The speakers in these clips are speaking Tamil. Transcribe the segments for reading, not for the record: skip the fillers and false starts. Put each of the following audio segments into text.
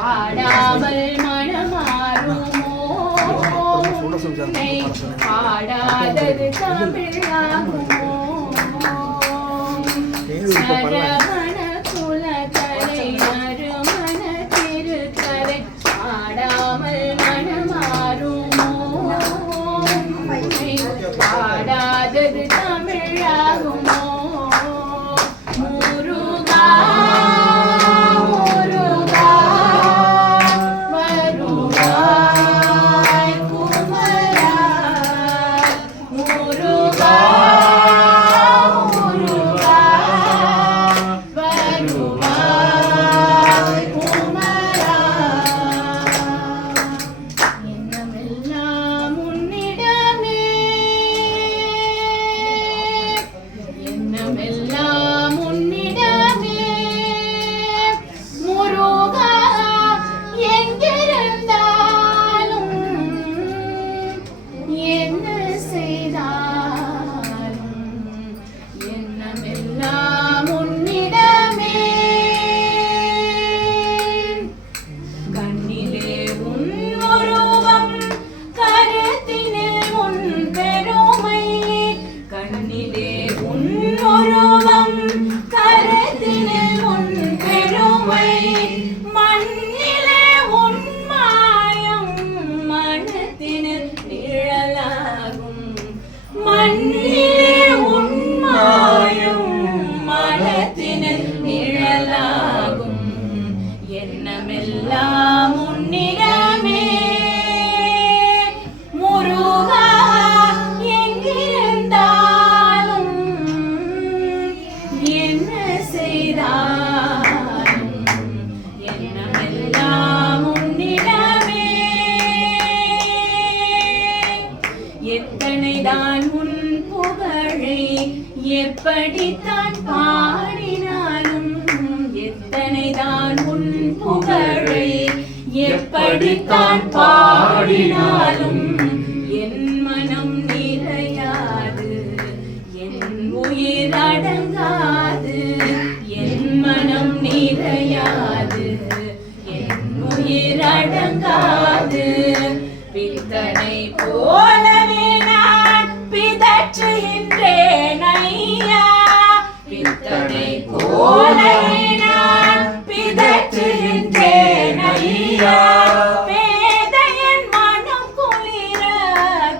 பாடாமல் மனமாறுமோ பாடாதது தமிழாகுமோ சரவண குலத்தலை நறுமண திருத்தலை பாடாமல் மனமாறுமோ பாடாதது தமிழாகுமோ எண்ணமெல்லாம் உன்னிடமே முருகா எங்கிருந்தாலும் என்ன செய்தாலும் எண்ணமெல்லாம் உன்னிடமே எத்தனைதான் உன் புகழை எப்படித்தான் பாடினாலும் எத்தனைதான் உன் புகழை எப்படித்தான் பாடினாலும் என் மனம் நிறையாது என் உயிர் அடங்காது என் மனம் நிறையாது என் உயிர் அடங்காது பித்தனை போலவே நான் பிதற்றுகின்றேன் ஐயா பித்தனை போலவே பேதையன் மனம் குளிர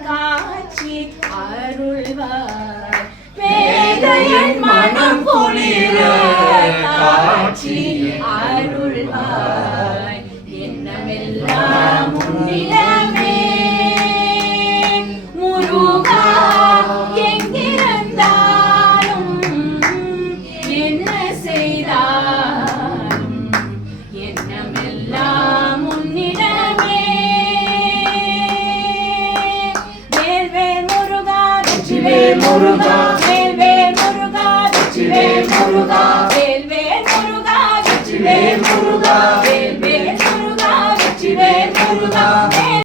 காட்சி அருள்வாய் பேதையன் மனம் குளிர காட்சி அருள்வாய் எண்ணமெல்லாம் உன்னிடமே முருகா எங்கிருந்தாலும் என்ன செய்தாலும் எண்ணமெல்லாம் உன்னிடமே வேல்வேல் முருகா வெற்றிவேல் முருகா வேல்வேல் முருகா வெற்றிவேல் முருகா வேல்வேல் முருகா வெற்றிவேல் முருகா வேல்வேல் முருகா வெற்றிவேல் முருகா